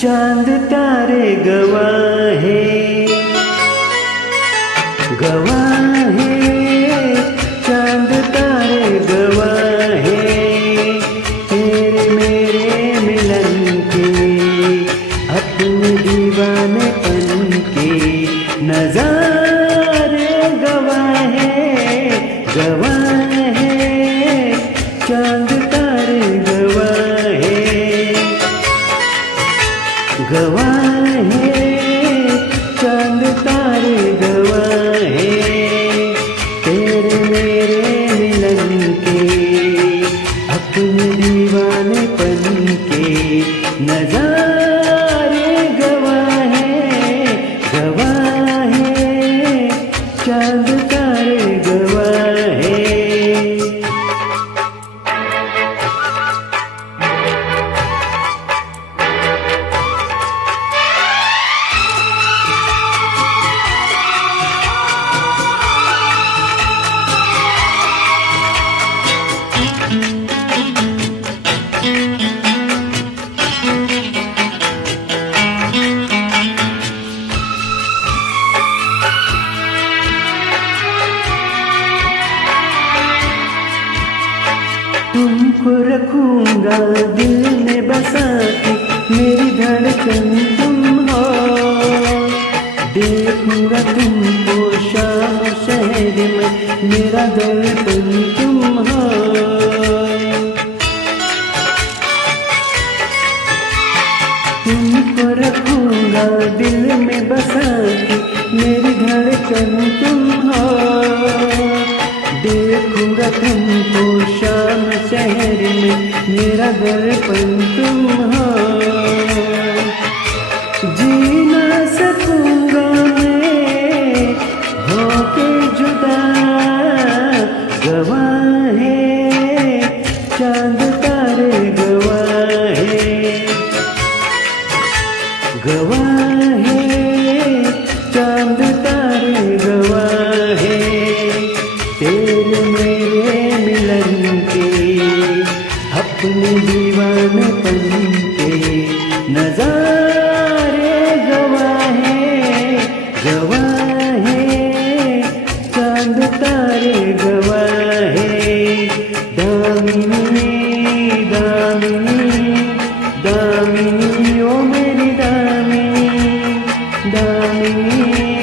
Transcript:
चांद तारे गवाहे गवाहे, चांद तारे गवाहे, तेरे मेरे मिलन के, अपने दीवानेपन के नजारे गवाहे गवाहे, चांद तारे गवाहे गवाहे, चांद तारे गवाहे, तेरे मेरे मिलन के, अपने दीवानेपन के नजारे गवाहे गवाहे, चांद तारे गवाहे। तुमको रखूंगा दिल में बसा के, मेरी धड़कन तुम हो, देखूंगा तुमको शाम शहर में, मेरा दर्पण तुम हो। तुमको रखूंगा दिल में बसा के, मेरी धड़कन तुम हो, देखूंगा तुमको शाम शहर में, मेरा दर्पण तुम हो। जी ना सकूंगा मैं होके जुदा, गवाहे चांद तारे गवाहे गवाहे, चांद तारे गवाहे, तेरे मेरे मिलन के, अपने दीवानेपन के नजारे गवाहे गवाहे, चांद तारे गवाहे। दामिनी दामिनी दामिनी, ओ मेरी दामिनी दामिनी।